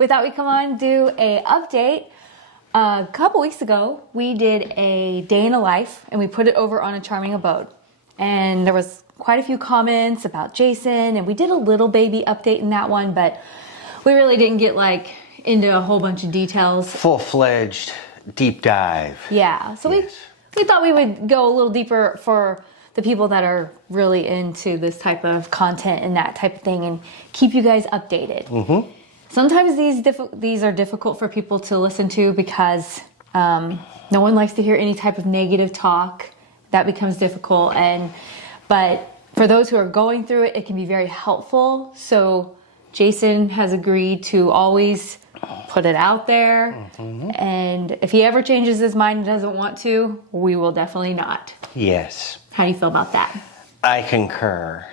we thought we'd come on and do a update. A couple weeks ago, we did a day in a life, and we put it over on A Charming Abode. And there was quite a few comments about Jason, and we did a little baby update in that one, but we really didn't get into a whole bunch of details. Full-fledged deep dive. Yeah, so yes. we thought we would go a little deeper for the people that are really into this type of content and that type of thing, and keep you guys updated. Mm-hmm. Sometimes these are difficult for people to listen to because no one likes to hear any type of negative talk. That becomes difficult, but for those who are going through it, it can be very helpful. So Jason has agreed to always put it out there, and if he ever changes his mind and doesn't want to, we will definitely not. Yes. How do you feel about that? I concur.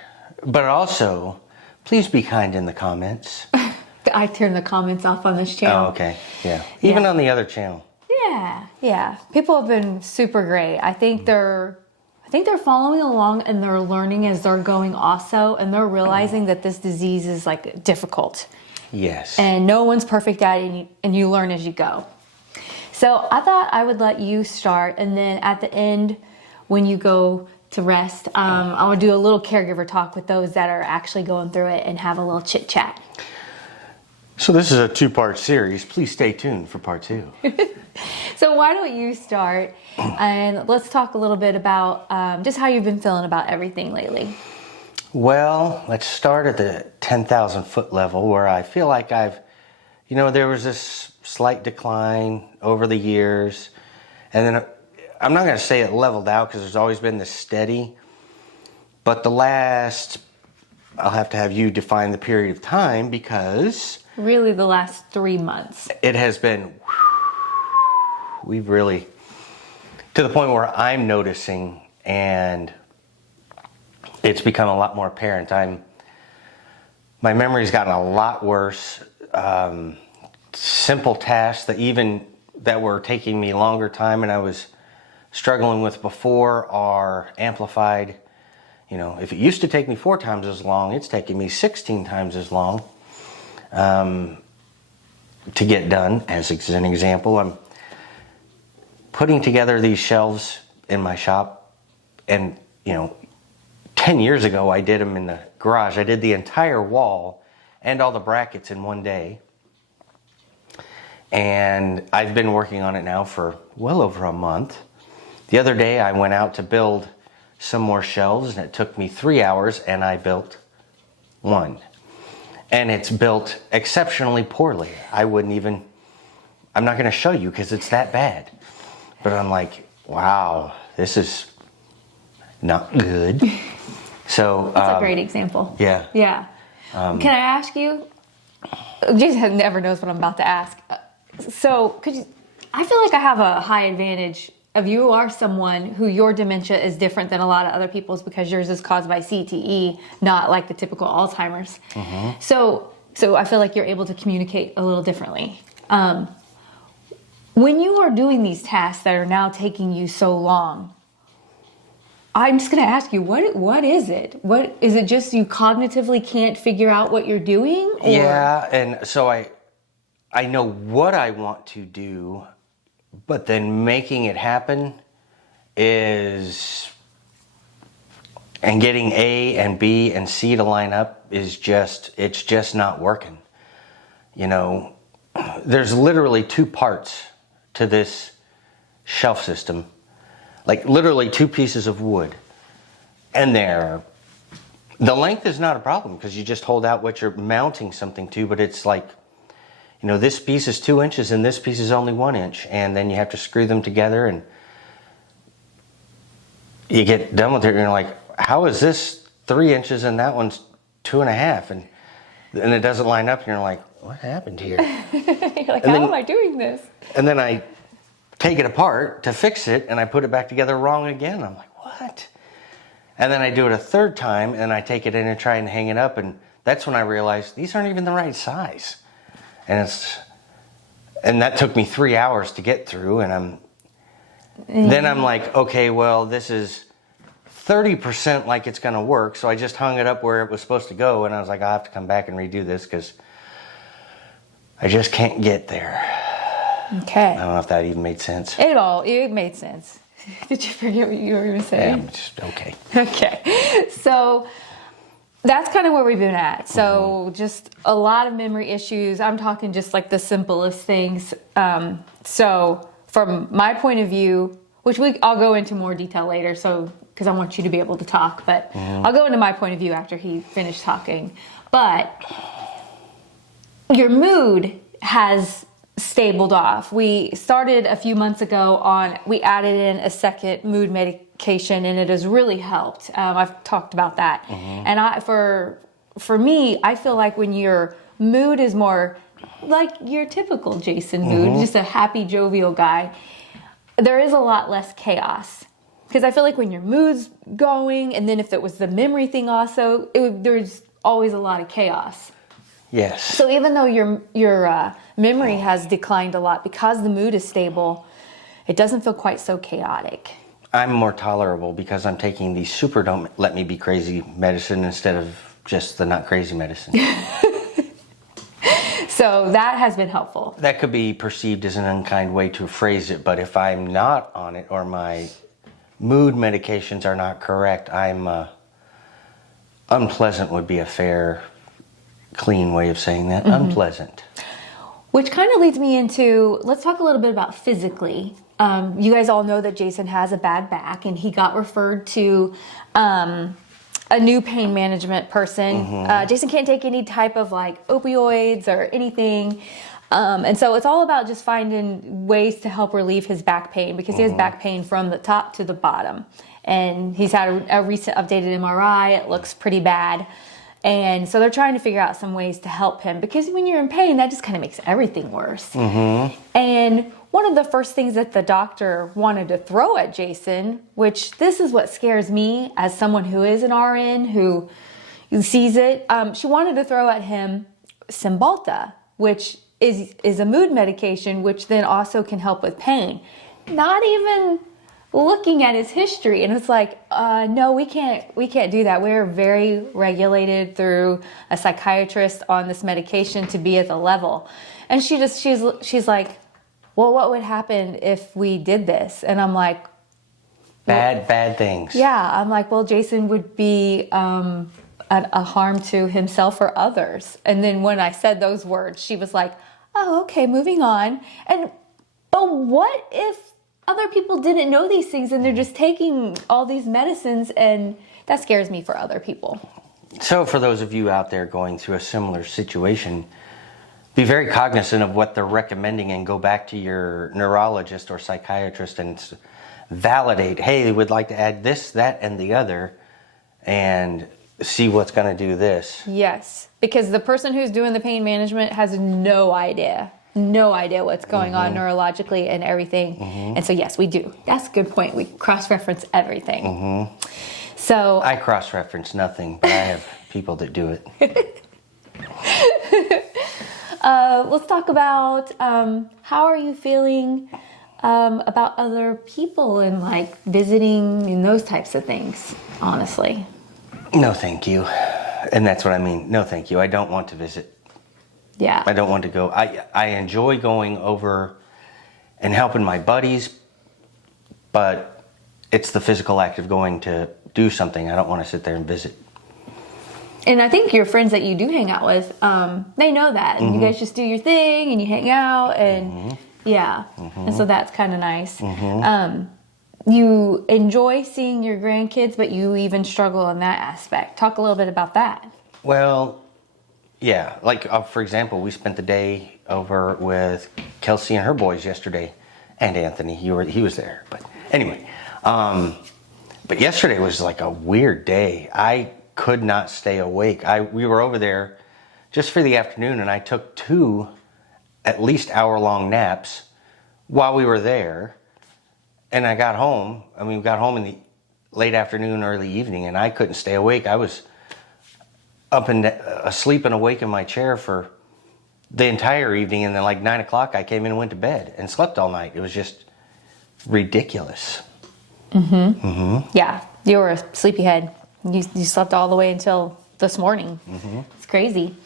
But also, please be kind in the comments. I turn the comments off on this channel. Oh, okay. Yeah. Even on the other channel. Yeah. People have been super great. I think they're following along, and they're learning as they're going also, and they're realizing that this disease is difficult. Yes. And no one's perfect at it, and you learn as you go. So I thought I would let you start, and then at the end, when you go to rest, I would do a little caregiver talk with those that are actually going through it and have a little chit chat. So this is a 2-part series. Please stay tuned for part 2. So why don't you start, and let's talk a little bit about just how you've been feeling about everything lately. Well, let's start at the 10,000 foot level, where I feel like there was this slight decline over the years, and then I'm not going to say it leveled out because there's always been this steady, but I'll have to have you define the period of time, because really the last 3 months. It has been, we've really, to the point where I'm noticing, and it's become a lot more apparent. My memory's gotten a lot worse. Simple tasks that were taking me longer time and I was struggling with before are amplified. If it used to take me 4 times as long, it's taking me 16 times as long to get done. As an example, I'm putting together these shelves in my shop, and 10 years ago I did them in the garage. I did the entire wall and all the brackets in one day, and I've been working on it now for well over a month. The other day I went out to build some more shelves, and it took me 3 hours, and I built one. And it's built exceptionally poorly. I'm not going to show you because it's that bad. But I'm like, wow, this is not good. So that's a great example. Yeah. Can I ask you? Jason never knows what I'm about to ask. So I feel like I have a high advantage of you are someone who your dementia is different than a lot of other people's, because yours is caused by CTE, not like the typical Alzheimer's. Mm-hmm. So I feel like you're able to communicate a little differently. When you are doing these tasks that are now taking you so long, I'm just going to ask you, what is it? What is it? Just you cognitively can't figure out what you're doing? Or? Yeah, and so I know what I want to do, but then making it happen and getting A and B and C to line up it's just not working. There's literally 2 parts to this shelf system. Literally 2 pieces of wood. And the length is not a problem because you just hold out what you're mounting something to, but it's this piece is 2 inches and this piece is only 1 inch, and then you have to screw them together, and you get done with it and you're like, how is this 3 inches and that one's 2.5? And it doesn't line up, and you're like, what happened here? You're like, how am I doing this? And then I take it apart to fix it, and I put it back together wrong again. I'm like, what? And then I do it a 3rd time, and I take it in and try and hang it up, and that's when I realize these aren't even the right size. And that took me 3 hours to get through, and then I'm like, okay, well, this is 30% like it's going to work, so I just hung it up where it was supposed to go, and I was like, I'll have to come back and redo this because I just can't get there. Okay. I don't know if that even made sense. It made sense. Did you forget what you were going to say? Yeah, I'm just okay. Okay. So that's kind of where we've been at. So just a lot of memory issues. I'm talking just like the simplest things. So from my point of view, which I'll go into more detail later, so because I want you to be able to talk, but I'll go into my point of view after he finished talking. But your mood has stabled off. We started a few months ago we added in a second mood medication, and it has really helped. I've talked about that. And for me, I feel like when your mood is more like your typical Jason mood, just a happy, jovial guy, there is a lot less chaos. Because I feel like when your mood's going, and then if it was the memory thing also, there's always a lot of chaos. Yes. So even though your memory has declined a lot, because the mood is stable, it doesn't feel quite so chaotic. I'm more tolerable because I'm taking the super don't let me be crazy medicine instead of just the not crazy medicine. So that has been helpful. That could be perceived as an unkind way to phrase it, but if I'm not on it or my mood medications are not correct, I'm unpleasant would be a fair, clean way of saying that. Unpleasant. Which kind of leads me into, let's talk a little bit about physically. You guys all know that Jason has a bad back, and he got referred to a new pain management person. Jason can't take any type of like opioids or anything. And so it's all about just finding ways to help relieve his back pain, because he has back pain from the top to the bottom. And he's had a recent updated MRI. It looks pretty bad. And so they're trying to figure out some ways to help him, because when you're in pain, that just kind of makes everything worse. And one of the first things that the doctor wanted to throw at Jason, which this is what scares me as someone who is an RN who sees it, she wanted to throw at him Cymbalta, which is a mood medication, which then also can help with pain. Not even looking at his history, and it's like, no, we can't do that. We're very regulated through a psychiatrist on this medication to be at the level. And she's like, well, what would happen if we did this? And I'm like, bad things. Yeah, I'm like, well, Jason would be a harm to himself or others. And then when I said those words, she was like, oh, okay, moving on. But what if other people didn't know these things and they're just taking all these medicines? And that scares me for other people. So for those of you out there going through a similar situation, be very cognizant of what they're recommending and go back to your neurologist or psychiatrist and validate, hey, they would like to add this, that, and the other, and see what's going to do this. Yes, because the person who's doing the pain management has no idea what's going on neurologically and everything. And so yes, we do. That's a good point. We cross-reference everything. So I cross-reference nothing, but I have people that do it. Let's talk about how are you feeling about other people and like visiting and those types of things, honestly. No, thank you. And that's what I mean. No, thank you. I don't want to visit. Yeah. I don't want to go. I enjoy going over and helping my buddies, but it's the physical act of going to do something. I don't want to sit there and visit. And I think your friends that you do hang out with, they know that. And you guys just do your thing and you hang out and yeah. And so that's kind of nice. You enjoy seeing your grandkids, but you even struggle in that aspect. Talk a little bit about that. Well, yeah. Like, for example, we spent the day over with Kelsey and her boys yesterday, and Anthony. He was there. But anyway, but yesterday was like a weird day. I could not stay awake. We were over there just for the afternoon, and I took 2 at least hour-long naps while we were there. And I got home. We got home in the late afternoon, early evening, and I couldn't stay awake. I was up and asleep and awake in my chair for the entire evening, and then like 9 o'clock I came in and went to bed and slept all night. It was just ridiculous. Yeah, you were a sleepyhead. You slept all the way until this morning. It's crazy.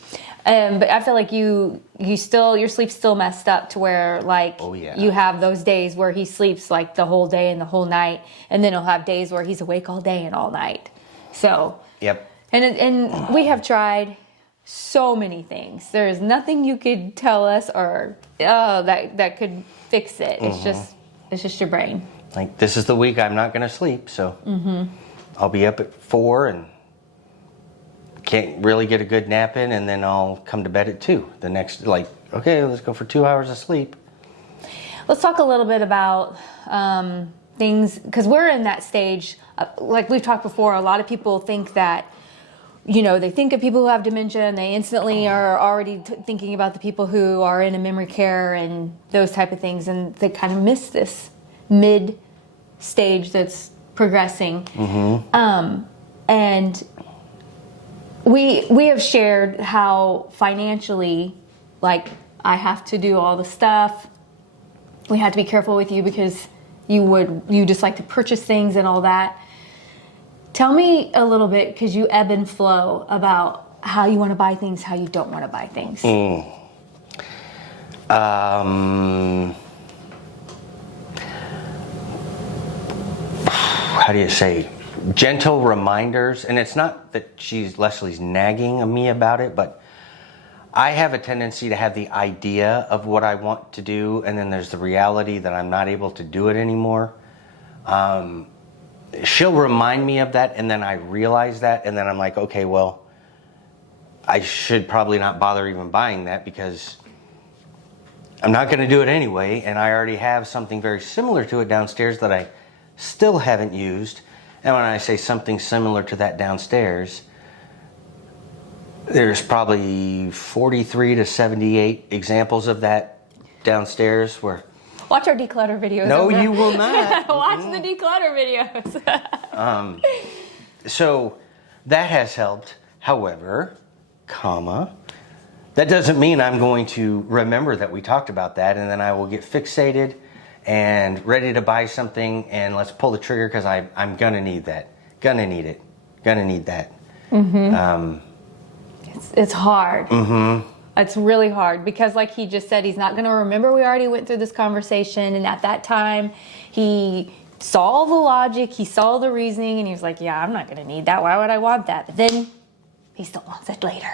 But I feel like your sleep's still messed up to where like you have those days where he sleeps like the whole day and the whole night, and then he'll have days where he's awake all day and all night. So and we have tried so many things. There is nothing you could tell us or that could fix it. It's just your brain. Like, this is the week I'm not going to sleep, so I'll be up at 4 and can't really get a good nap in, and then I'll come to bed at 2. The next, like, okay, let's go for 2 hours of sleep. Let's talk a little bit about things, because we're in that stage. Like we've talked before, a lot of people think that, they think of people who have dementia and they instantly are already thinking about the people who are in a memory care and those type of things, and they kind of miss this mid stage that's progressing. And we have shared how financially, like, I have to do all the stuff. We have to be careful with you because you just like to purchase things and all that. Tell me a little bit, because you ebb and flow, about how you want to buy things, how you don't want to buy things. How do you say? Gentle reminders. And it's not that Leslie's nagging me about it, but I have a tendency to have the idea of what I want to do, and then there's the reality that I'm not able to do it anymore. She'll remind me of that, and then I realize that, and then I'm like, okay, well, I should probably not bother even buying that because I'm not going to do it anyway, and I already have something very similar to it downstairs that I still haven't used. And when I say something similar to that downstairs, there's probably 43 to 78 examples of that downstairs where... Watch our declutter videos. No, you will not. Watch the declutter videos. So that has helped. However, that doesn't mean I'm going to remember that we talked about that, and then I will get fixated and ready to buy something, and let's pull the trigger because I'm gonna need that. Gonna need it. Gonna need that. It's hard. It's really hard because, like he just said, he's not going to remember. We already went through this conversation, and at that time, he saw the logic, he saw the reasoning, and he was like, yeah, I'm not going to need that. Why would I want that? But then he still wants it later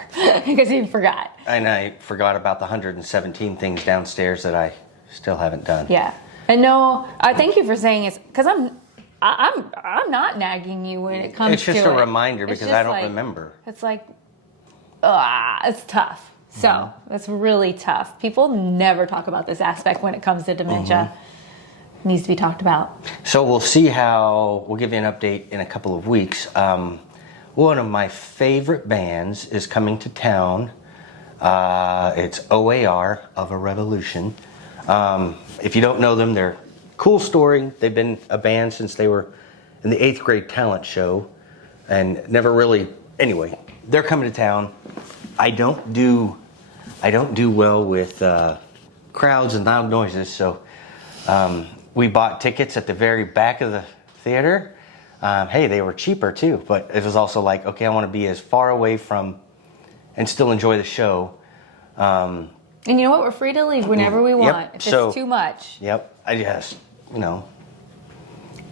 because he forgot. And I forgot about the 117 things downstairs that I still haven't done. Yeah. And no, I thank you for saying it, because I'm not nagging you when it comes to it. It's just a reminder because I don't remember. It's like, it's tough. So it's really tough. People never talk about this aspect when it comes to dementia. It needs to be talked about. So we'll give you an update in a couple of weeks. One of my favorite bands is coming to town. It's OAR, Of a Revolution. If you don't know them, they're a cool story. They've been a band since they were in the 8th grade talent show and never really, anyway, they're coming to town. I don't do well with crowds and loud noises, so we bought tickets at the very back of the theater. Hey, they were cheaper too, but it was also like, okay, I want to be as far away from and still enjoy the show. And you know what? We're free to leave whenever we want. If it's too much. I just,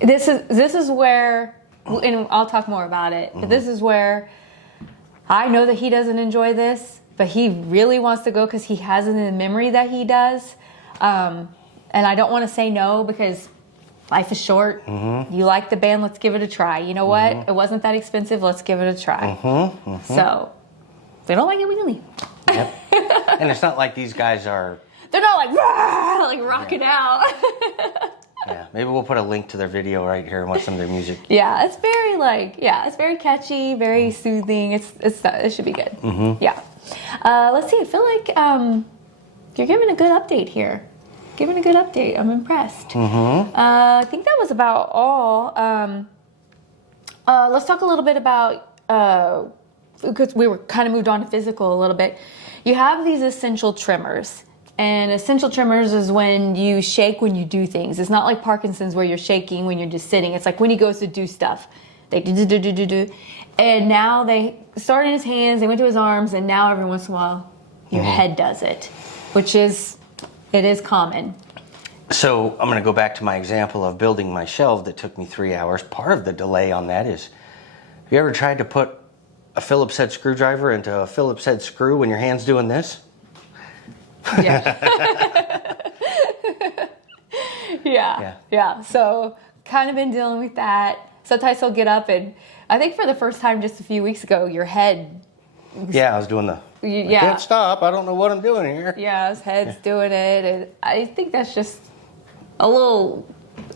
This is where, and I'll talk more about it, but this is where I know that he doesn't enjoy this, but he really wants to go because he has it in the memory that he does. And I don't want to say no because life is short. You like the band, let's give it a try. You know what? It wasn't that expensive, let's give it a try. So, if they don't like it, we can leave. And it's not like these guys are... They're not like rocking out. Yeah, maybe we'll put a link to their video right here and watch some of their music. Yeah, it's very it's very catchy, very soothing. It should be good. Yeah. Let's see. I feel like you're giving a good update here. Giving a good update. I'm impressed. I think that was about all. Let's talk a little bit about because we were kind of moved on to physical a little bit. You have these essential tremors. And essential tremors is when you shake when you do things. It's not like Parkinson's where you're shaking when you're just sitting. It's like when he goes to do stuff. They do. And now they start in his hands, they went to his arms, and now every once in a while, your head does it, which is, it is common. So I'm going to go back to my example of building my shelf that took me 3 hours. Part of the delay on that is, have you ever tried to put a Phillips head screwdriver into a Phillips head screw when your hand's doing this? Yeah. So kind of been dealing with that. Sometimes he'll get up and I think for the first time just a few weeks ago, your head. Yeah, I was doing I can't stop. I don't know what I'm doing here. Yeah, his head's doing it. And I think that's just a little,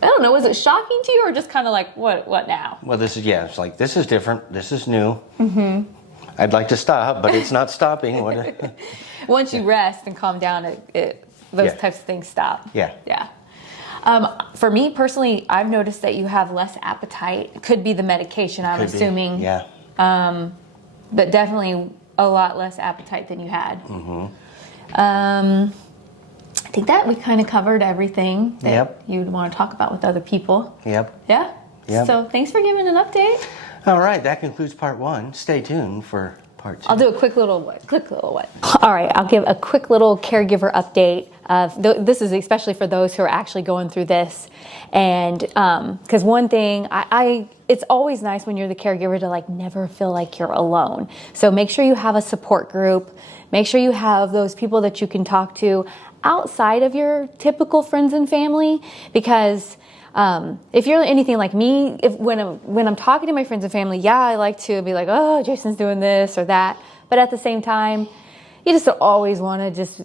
I don't know, was it shocking to you or just kind of like, what now? Well, it's like, this is different. This is new. Mm-hmm. I'd like to stop, but it's not stopping. Once you rest and calm down, those types of things stop. Yeah. For me personally, I've noticed that you have less appetite. It could be the medication, I'm assuming. Yeah. But definitely a lot less appetite than you had. I think that we kind of covered everything that you'd want to talk about with other people. Yep. Yeah? So thanks for giving an update. All right, that concludes part 1. Stay tuned for part 2. I'll do a quick little one. All right, I'll give a quick little caregiver update. This is especially for those who are actually going through this. And because one thing, it's always nice when you're the caregiver to like never feel like you're alone. So make sure you have a support group. Make sure you have those people that you can talk to outside of your typical friends and family, because if you're anything like me, when I'm talking to my friends and family, I like to be like, oh, Jason's doing this or that. But at the same time, you just always want to just,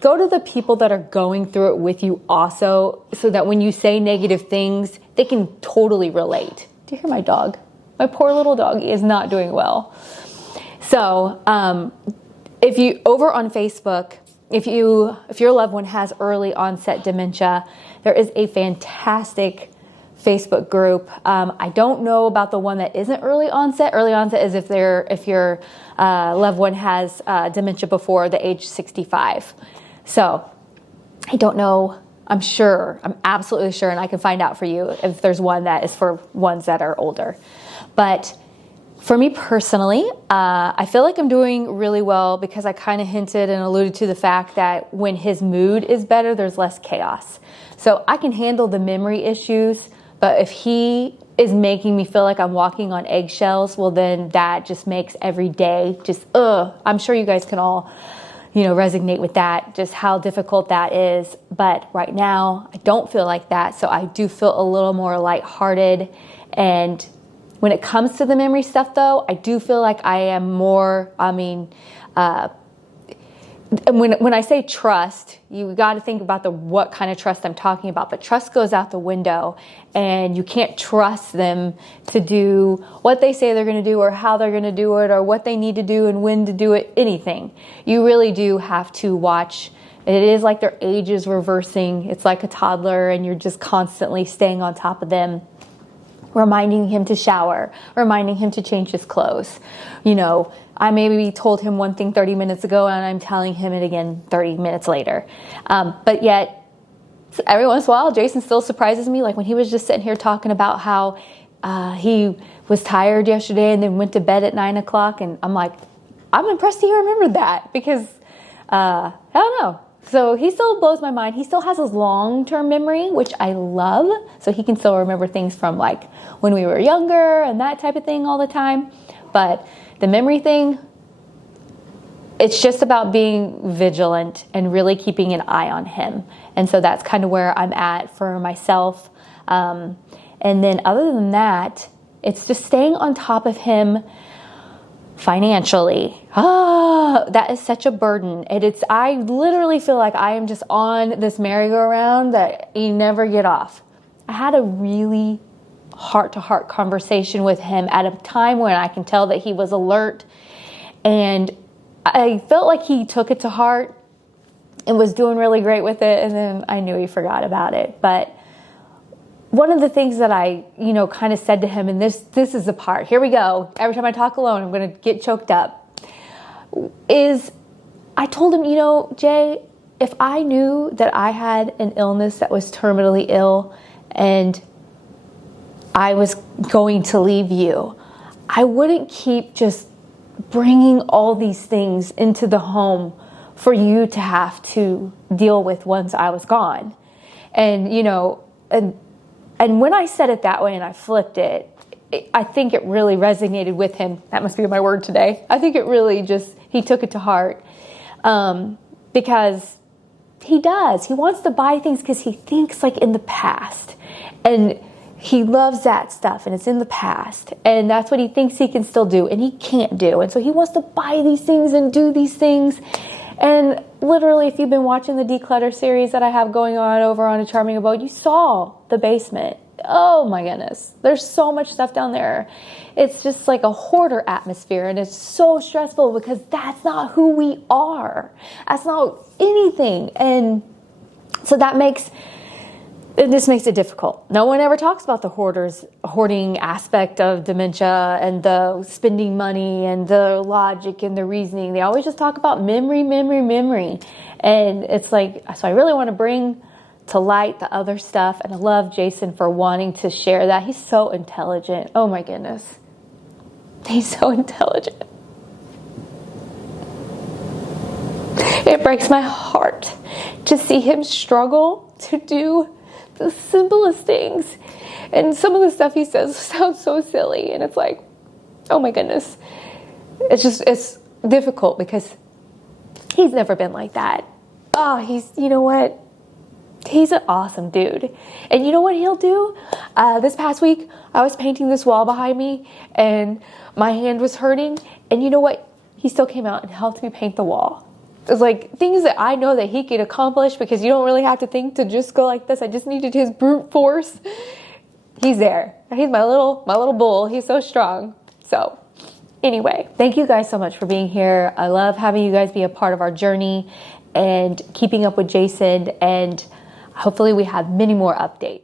go to the people that are going through it with you also, so that when you say negative things, they can totally relate. Do you hear my dog? My poor little dog is not doing well. So if you, over on Facebook, if your loved one has early onset dementia, there is a fantastic Facebook group. I don't know about the one that isn't early onset. Early onset is if your loved one has dementia before the age 65. So I don't know. I'm absolutely sure, and I can find out for you if there's one that is for ones that are older. But for me personally, I feel like I'm doing really well because I kind of hinted and alluded to the fact that when his mood is better, there's less chaos. So I can handle the memory issues, but if he is making me feel like I'm walking on eggshells, well, then that just makes every day just, I'm sure you guys can all, resonate with that, just how difficult that is. But right now, I don't feel like that. So I do feel a little more lighthearted. And when it comes to the memory stuff, though, I do feel like I am more, when I say trust, you got to think about what kind of trust I'm talking about. But trust goes out the window, and you can't trust them to do what they say they're going to do, or how they're going to do it, or what they need to do and when to do it, anything. You really do have to watch. It is like their age is reversing. It's like a toddler, and you're just constantly staying on top of them, reminding him to shower, reminding him to change his clothes. I maybe told him one thing 30 minutes ago, and I'm telling him it again 30 minutes later. But yet, every once in a while, Jason still surprises me. Like when he was just sitting here talking about how he was tired yesterday and then went to bed at 9 o'clock. And I'm like, I'm impressed he remembered that, because I don't know. So he still blows my mind. He still has his long-term memory, which I love. So he can still remember things from like when we were younger and that type of thing all the time. But the memory thing, it's just about being vigilant and really keeping an eye on him. And so that's kind of where I'm at for myself. And then other than that, it's just staying on top of him financially. That is such a burden. I literally feel like I am just on this merry-go-round that you never get off. I had a really heart-to-heart conversation with him at a time when I can tell that he was alert, and I felt like he took it to heart and was doing really great with it, and then I knew he forgot about it. But one of the things that I, kind of said to him, and this is the part, here we go, every time I talk alone, I'm going to get choked up, is I told him, Jay, if I knew that I had an illness that was terminally ill, and I was going to leave you, I wouldn't keep just bringing all these things into the home for you to have to deal with once I was gone. And, you know, and when I said it that way and I flipped it, I think it really resonated with him. That must be my word today. I think it really just, he took it to heart. Because he does. He wants to buy things because he thinks like in the past. And he loves that stuff and it's in the past. And that's what he thinks he can still do and he can't do. And so he wants to buy these things and do these things. And literally, if you've been watching the declutter series that I have going on over on A Charming Abode, you saw the basement. Oh my goodness. There's so much stuff down there. It's just like a hoarder atmosphere and it's so stressful because that's not who we are. That's not anything. And so this makes it difficult. No one ever talks about the hoarding aspect of dementia and the spending money and the logic and the reasoning. They always just talk about memory. And it's like, so I really want to bring to light the other stuff. And I love Jason for wanting to share that. He's so intelligent. Oh my goodness. He's so intelligent. It breaks my heart to see him struggle to do the simplest things. And some of the stuff he says sounds so silly. And it's like, oh my goodness. It's difficult because he's never been like that. Oh, you know what? He's an awesome dude. And you know what he'll do? This past week, I was painting this wall behind me and my hand was hurting. And you know what? He still came out and helped me paint the wall. It's like things that I know that he could accomplish because you don't really have to think to just go like this. I just needed his brute force. He's there. He's my little bull. He's so strong. So anyway, thank you guys so much for being here. I love having you guys be a part of our journey and keeping up with Jason. And hopefully we have many more updates.